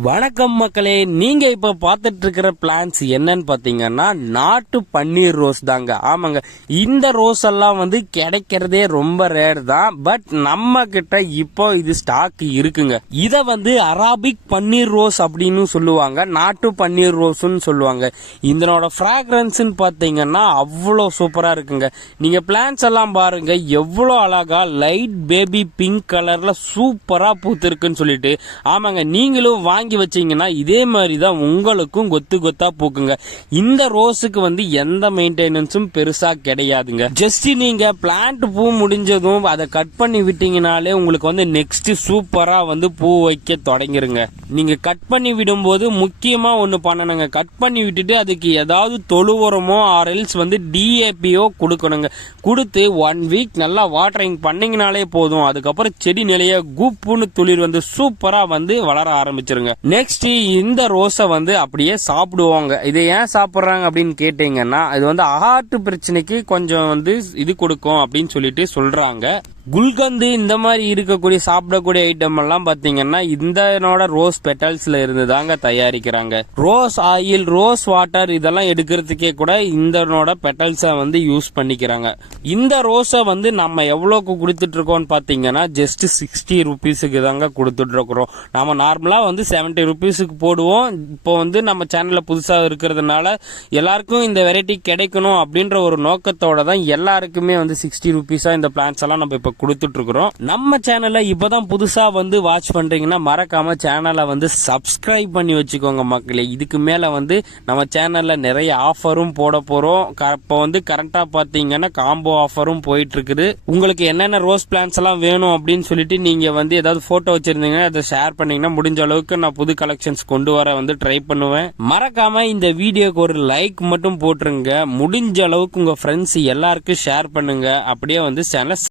வணக்கம் மக்களே நீங்க இப்ப பார்த்துட்டு இருக்கிற பிளான்ஸ் என்னன்னு பாத்தீங்கன்னா நாட்டு பன்னீர் ரோஸ் தாங்க. ஆமாங்க. இந்த ரோஸ் எல்லாம் வந்து கிடைக்கிறதே ரொம்ப ரேர் தான். பட் நம்ம கிட்ட இப்போ இது ஸ்டாக் இருக்குங்க. இத வந்து அராபிக் பன்னீர் ரோஸ் அப்படின்னு சொல்லுவாங்க. நாட்டு பன்னீர் ரோஸ்னு சொல்லுவாங்க. இதனோட ஃப்ராக்ரன்ஸ்ன்னு பாத்தீங்கன்னா அவ்வளோ சூப்பரா இருக்குங்க. நீங்க பிளான்ஸ் எல்லாம் பாருங்க. எவ்வளோ அழகா லைட் பேபி பிங்க் கலர்ல சூப்பரா பூத்திருக்குன்னு சொல்லிட்டு. ஆமாங்க. நீங்களும் வாங்கி வாங்கி வச்சீங்கன்னா இதே மாதிரி தான் உங்களுக்கும் கொத்து கொத்தா பூக்குங்க. இந்த ரோஸுக்கு வந்து எந்த மெயின்டெனன்ஸும் பெருசா கிடையாதுங்க. ஜஸ்ட் நீங்க பிளான்ட் பூ முடிஞ்சதும் அதை கட் பண்ணி விட்டீங்கனாலே உங்களுக்கு வந்து நெக்ஸ்ட் சூப்பரா வந்து பூ வைக்க தொடங்கிருங்க. நீங்கள் கட் பண்ணி விடும்போது முக்கியமாக ஒன்று பண்ணணுங்க. கட் பண்ணி விட்டுட்டு அதுக்கு ஏதாவது தொழு உரமோ ஆர்எல்ஸ் வந்து டிஏபியோ கொடுக்கணுங்க. கொடுத்து ஒன் வீக் நல்லா வாட்டரிங் பண்ணிங்கனாலே போதும். அதுக்கப்புறம் செடி நிலைய குப்புன்னு துளிர் வந்து சூப்பராக வந்து வளர ஆரம்பிச்சிருங்க. நெக்ஸ்ட் இந்த ரோஸை வந்து அப்படியே சாப்பிடுவாங்க. இதை ஏன் சாப்பிட்றாங்க அப்படின்னு கேட்டீங்கன்னா இது வந்து ஹார்ட் பிரச்சனைக்கு கொஞ்சம் வந்து இது கொடுக்கும் அப்படின்னு சொல்லிட்டு சொல்கிறாங்க குல்கந்து இந்த மாதிரி இருக்கக்கூடிய சாப்பிடக்கூடிய ஐட்டம் எல்லாம் பாத்தீங்கன்னா இந்தனோட ரோஸ் பெட்டல்ஸ்ல இருந்து தாங்க தயாரிக்கிறாங்க. ரோஸ் ஆயில் ரோஸ் வாட்டர் இதெல்லாம் எடுக்கிறதுக்கே கூட இந்தனோட பெட்டல்ஸை வந்து யூஸ் பண்ணிக்கிறாங்க. இந்த ரோஸை வந்து நம்ம எவ்வளோக்கு கொடுத்துட்டு இருக்கோம்னு பாத்தீங்கன்னா ஜஸ்ட் சிக்ஸ்டி ருபீஸுக்கு தாங்க கொடுத்துட்டு இருக்கிறோம் நம்ம நார்மலா வந்து செவன்டி ருபீஸுக்கு போடுவோம். இப்போ வந்து நம்ம சேனல்ல புதுசா இருக்கிறதுனால எல்லாருக்கும் இந்த வெரைட்டி கிடைக்கணும் அப்படின்ற ஒரு நோக்கத்தோட தான் எல்லாருக்குமே வந்து சிக்ஸ்டி ருபீஸா இந்த பிளான்ஸ் எல்லாம் நம்ம இப்போ கொடுத்துட்டு கொடுத்துட்ருக்குறோம். நம்ம சேனலை இப்பதான் புதுசாக வந்து வாட்ச் பண்ணுறீங்கன்னா மறக்காம சேனலை வந்து சப்ஸ்கிரைப் பண்ணி வச்சுக்கோங்க மக்களே. இதுக்கு மேலே வந்து நம்ம சேனலில் நிறைய ஆஃபரும் போட போகிறோம் க- இப்போ வந்து கரெக்டாக பார்த்தீங்கன்னா காம்போ ஆஃபரும் போயிட்டுருக்குது உங்களுக்கு என்னென்ன ரோஸ் பிளான்ஸ் எல்லாம் வேணும் அப்படின்னு சொல்லிட்டு நீங்கள் வந்து ஏதாவது ஃபோட்டோ வச்சுருந்தீங்கன்னா அதை ஷேர் பண்ணீங்கன்னா முடிஞ்ச அளவுக்கு நான் புது கலெக்ஷன்ஸ் கொண்டு வர வந்து ட்ரை பண்ணுவேன். மறக்காம இந்த வீடியோக்கு ஒரு லைக் மட்டும் போட்டுருங்க. முடிஞ்ச அளவுக்கு உங்கள் ஃப்ரெண்ட்ஸ் எல்லாருக்கும் ஷேர் பண்ணுங்க. அப்படியே வந்து சேனல்